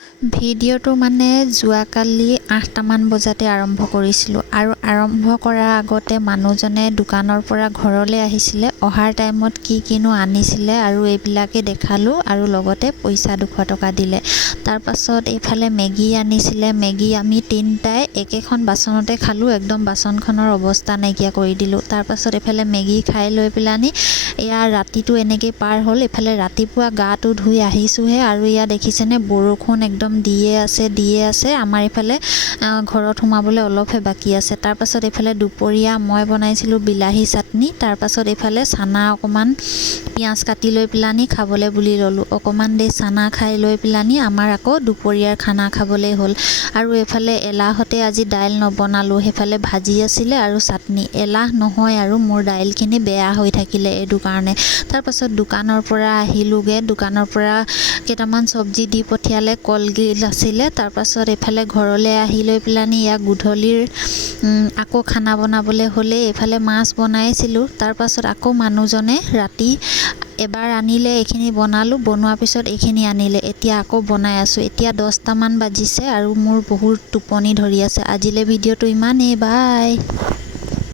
ভিডিঅ'টো মানে যোৱাকালি ৮টামান বজাতে আৰম্ভ কৰিছিলোঁ আৰু আৰম্ভ কৰাৰ আগতে মানুহজনে দোকানৰ পৰা ঘৰলৈ আহিছিলে। অহাৰ টাইমত কিনো আনিছিলে আৰু এইবিলাকে দেখালোঁ আৰু লগতে পইচা 200 টকা দিলে। তাৰপাছত এইফালে মেগী আনিছিলে। মেগী আমি তিনিটাই একেখন বাচনতে খালোঁ। একদম বাচনখনৰ অৱস্থা নাইকিয়া কৰি দিলোঁ। তাৰপাছত এইফালে মেগী খাই লৈ পেলানি ইয়াৰ ৰাতিটো এনেকৈ পাৰ হ'ল। এইফালে ৰাতিপুৱা গাটো ধুই আহিছোঁহে আৰু ইয়াত দেখিছেনে বৰষুণ একদম দিয়ে আছে। আমাৰ এইফালে ঘৰত সোমাবলৈ অলপহে বাকী আছে। তাৰপাছত এইফালে দুপৰীয়া মই বনাইছিলোঁ বিলাহী চাটনি। তাৰপাছত এইফালে চানা অকণমান পিঁয়াজ কাটি লৈ পেলানি খাবলৈ বুলি ল'লোঁ। অকণমান দেৰি চানা খাই লৈ পেলানি আমাৰ আকৌ দুপৰীয়াৰ খানা খাবলৈ হ'ল। আৰু এইফালে এলাহতে আজি দাইল নবনালোঁ। সেইফালে ভাজি আছিলে আৰু চাটনি। এলাহ নহয় আৰু মোৰ দাইলখিনি বেয়া হৈ থাকিলে এইটো কাৰণে। তাৰপাছত দোকানৰ পৰা আহিলোঁগৈ। দোকানৰ পৰা কেইটামান চব্জি দি পঠিয়ালে, কলডিল আছিলে। তাৰপাছত এইফালে ঘৰলৈ আহি লৈ পেলানি ইয়াক গধূলিৰ আকৌ খানা বনাবলৈ হ'লে এইফালে মাছ বনাইছিলোঁ। তাৰপাছত আকৌ মানুহজনে ৰাতি এবাৰ আনিলে, এইখিনি বনালোঁ। বনোৱাৰ পিছত এইখিনি আনিলে, এতিয়া আকৌ বনাই আছোঁ। এতিয়া 10টামান বাজিছে আৰু মোৰ বহুত টোপনি ধৰি আছে। আজিলৈ ভিডিঅ'টো ইমানেই, বাই।